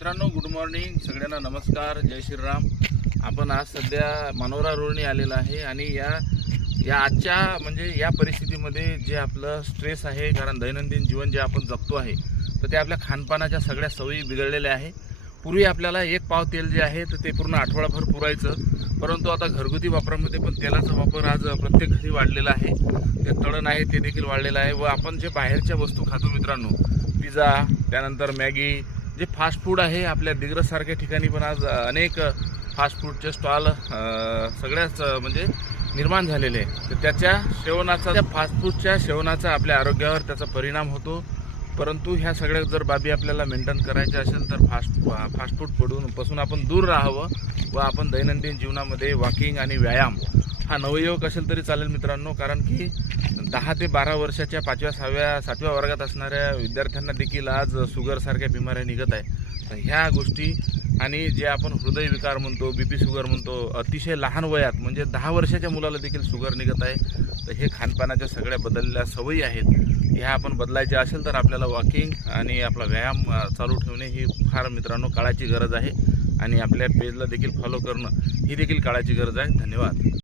मित्रांनो, good morning सगळ्यांना. नमस्कार, जय श्रीराम. आपण आज सध्या मनोरा रोडने आलेला आहे आणि या आजच्या म्हणजे या परिस्थितीमध्ये जे आपलं स्ट्रेस आहे, कारण दैनंदिन जीवन जे आपण जगतो आहे तर ते आपल्या खानपानाच्या सगळ्या सवयी बिघडलेल्या आहे. पूर्वी आपल्याला एक पाव तेल जे आहे तर ते पूर्ण आठवडाभर पुरायचं, परंतु आता घरगुती वापरामध्ये पण तेलाचा वापर आज प्रत्येक घरी वाढलेला आहे. ते तळण आहे ते देखील वाढलेलं आहे. व आपण जे बाहेरच्या वस्तू खातो मित्रांनो, पिझ्झा, त्यानंतर मॅगी, जे फास्ट फूड आहे, आपल्या दिग्रजसारख्या ठिकाणी पण आज अनेक फास्ट फूडचे स्टॉल सगळ्याच म्हणजे निर्माण झालेले आहे. तर त्याच्या फास्ट फूडच्या सेवनाचा आपल्या आरोग्यावर त्याचा परिणाम होतो. परंतु ह्या सगळ्या जर बाबी आपल्याला मेंटेन करायच्या असेल तर फास्ट फूड पासून आपण दूर राहावं व आपण दैनंदिन जीवनामध्ये वॉकिंग आणि व्यायाम हा नवयुवक असेल तरी चालेल मित्रांनो. कारण की 10 ते 12 वर्षाच्या 5व्या 6व्या 7व्या वर्गात असणाऱ्या विद्यार्थ्यांना देखील आज शुगरसारख्या बिमाऱ्या निघत आहे. तर ह्या गोष्टी आणि जे आपण हृदयविकार म्हणतो, BP शुगर म्हणतो, अतिशय लहान वयात म्हणजे 10 वर्षाच्या मुलाला देखील शुगर निघत आहे. तर हे खानपानाच्या सगळ्या बदललेल्या सवयी आहेत. ह्या आपण बदलायच्या असेल तर आपल्याला वॉकिंग आणि आपला व्यायाम चालू ठेवणे ही फार मित्रांनो काळाची गरज आहे. आणि आपल्या पेजला देखील फॉलो करणं ही देखील काळाची गरज आहे. धन्यवाद.